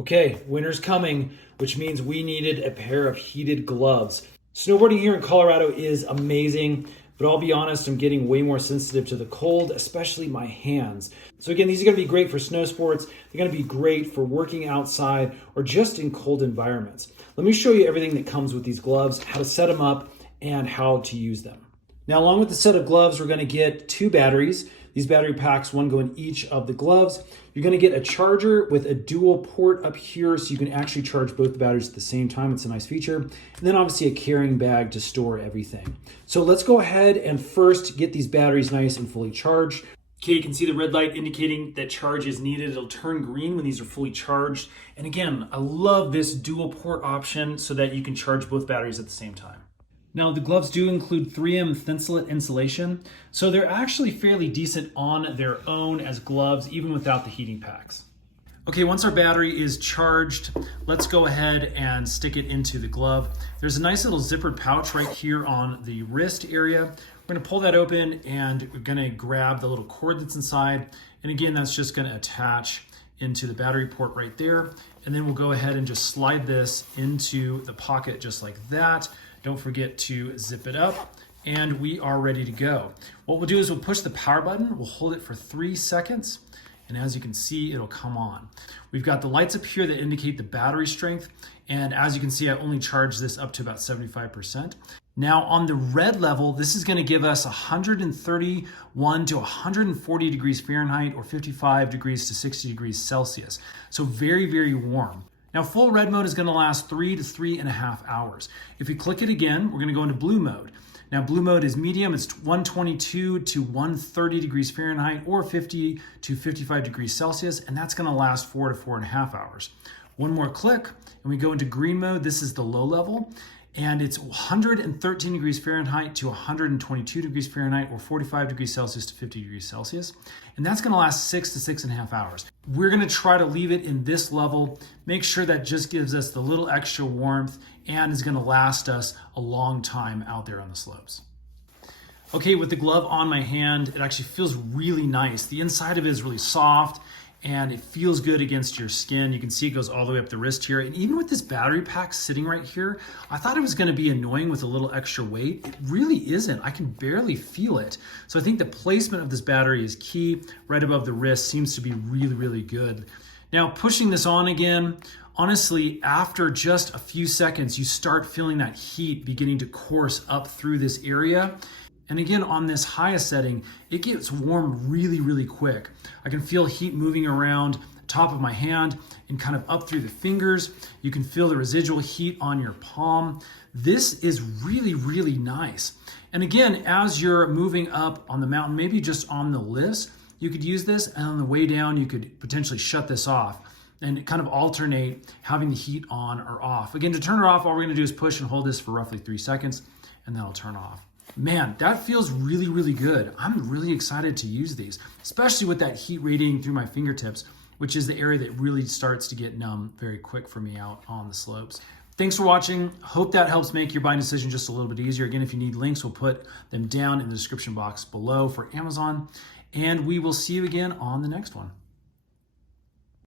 Okay, winter's coming, which means we needed a pair of heated gloves. Snowboarding here in Colorado is amazing, but I'll be honest, I'm getting way more sensitive to the cold, especially my hands. So again, these are gonna be great for snow sports. They're gonna be great for working outside or just in cold environments. Let me show you everything that comes with these gloves, how to set them up, and how to use them. Now, along with the set of gloves, we're gonna get 2 batteries. These battery packs, one go in each of the gloves. You're gonna get a charger with a dual port up here so you can actually charge both the batteries at the same time. It's a nice feature. And then obviously a carrying bag to store everything. So let's go ahead and first get these batteries nice and fully charged. Okay, you can see the red light indicating that charge is needed. It'll turn green when these are fully charged. And again, I love this dual port option so that you can charge both batteries at the same time. Now, the gloves do include 3M Thinsulate insulation, so they're actually fairly decent on their own as gloves, even without the heating packs. Okay, once our battery is charged, let's go ahead and stick it into the glove. There's a nice little zippered pouch right here on the wrist area. We're gonna pull that open and we're gonna grab the little cord that's inside. And again, that's just gonna attach into the battery port right there. And then we'll go ahead and just slide this into the pocket just like that. Don't forget to zip it up and we are ready to go. What we'll do is we'll push the power button, we'll hold it for 3 seconds, and as you can see, it'll come on. We've got the lights up here that indicate the battery strength, and as you can see, I only charged this up to about 75%. Now on the red level, this is gonna give us 131 to 140 degrees Fahrenheit or 55 degrees to 60 degrees Celsius. So very, very warm. Now, full red mode is gonna last 3 to 3.5 hours. If we click it again, we're gonna go into blue mode. Now, blue mode is medium. It's 122 to 130 degrees Fahrenheit or 50 to 55 degrees Celsius, and that's gonna last 4 to 4.5 hours. One more click, and we go into green mode. This is the low level, and it's 113 degrees Fahrenheit to 122 degrees Fahrenheit or 45 degrees Celsius to 50 degrees Celsius. And that's gonna last 6 to 6.5 hours. We're gonna try to leave it in this level, make sure that just gives us the little extra warmth and is gonna last us a long time out there on the slopes. Okay, with the glove on my hand, it actually feels really nice. The inside of it is really soft and it feels good against your skin. You can see it goes all the way up the wrist here. And even with this battery pack sitting right here, I thought it was gonna be annoying with a little extra weight. It really isn't. I can barely feel it. So I think the placement of this battery is key. Right above the wrist seems to be really, really good. Now, pushing this on again, honestly, after just a few seconds, you start feeling that heat beginning to course up through this area. And again, on this highest setting, it gets warm really, really quick. I can feel heat moving around the top of my hand and kind of up through the fingers. You can feel the residual heat on your palm. This is really, really nice. And again, as you're moving up on the mountain, maybe just on the lifts, you could use this, and on the way down, you could potentially shut this off and kind of alternate having the heat on or off. Again, to turn it off, all we're gonna do is push and hold this for roughly 3 seconds, and then it'll turn off. Man, that feels really, really good. I'm really excited to use these, especially with that heat radiating through my fingertips, which is the area that really starts to get numb very quick for me out on the slopes. Thanks for watching. Hope that helps make your buying decision just a little bit easier. Again, if you need links, we'll put them down in the description box below for Amazon, and we will see you again on the next one.